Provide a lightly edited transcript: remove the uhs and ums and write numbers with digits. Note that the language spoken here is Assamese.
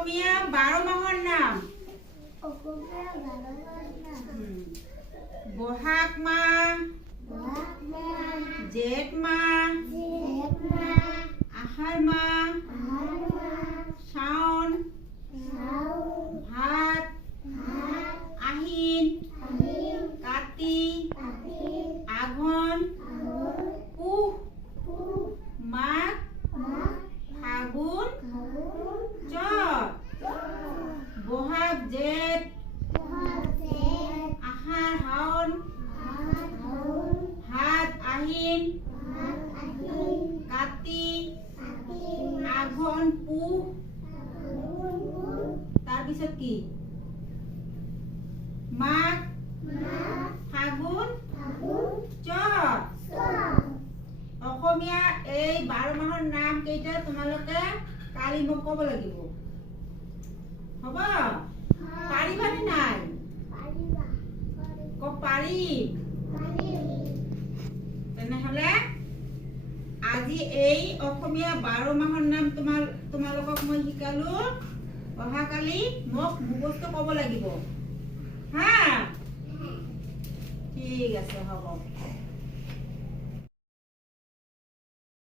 অসমীয়া 12 মাহৰ নাম। বহাগ মাহ, জেঠ মাহ, আহাৰ মাহ, শাওন, ভাদ, আহিন, কাতি, আঘোণ, পুহ, মাঘ, ফাগুন, চ'ত। বহাগ জেঠ, আহাৰ শাওন, ভাদ আহিন, কাতি, আঘোণ পুহ, তাৰপিছত কি মাঘ, ফাগুন, চ'ত। অসমীয়া এই 12 মাহৰ নাম কেইটা তোমালোকে কালি মোক ক'ব লাগিব। হ'ব? পাৰিবানে নাই? পাৰিম। তেনেহ'লে আজি এই অসমীয়া 12 মাহৰ নাম তোমালোকক মই শিকালো। অহাকালি মোক মুখস্থ ক'ব লাগিব। হা, ঠিক আছে, হ'ব।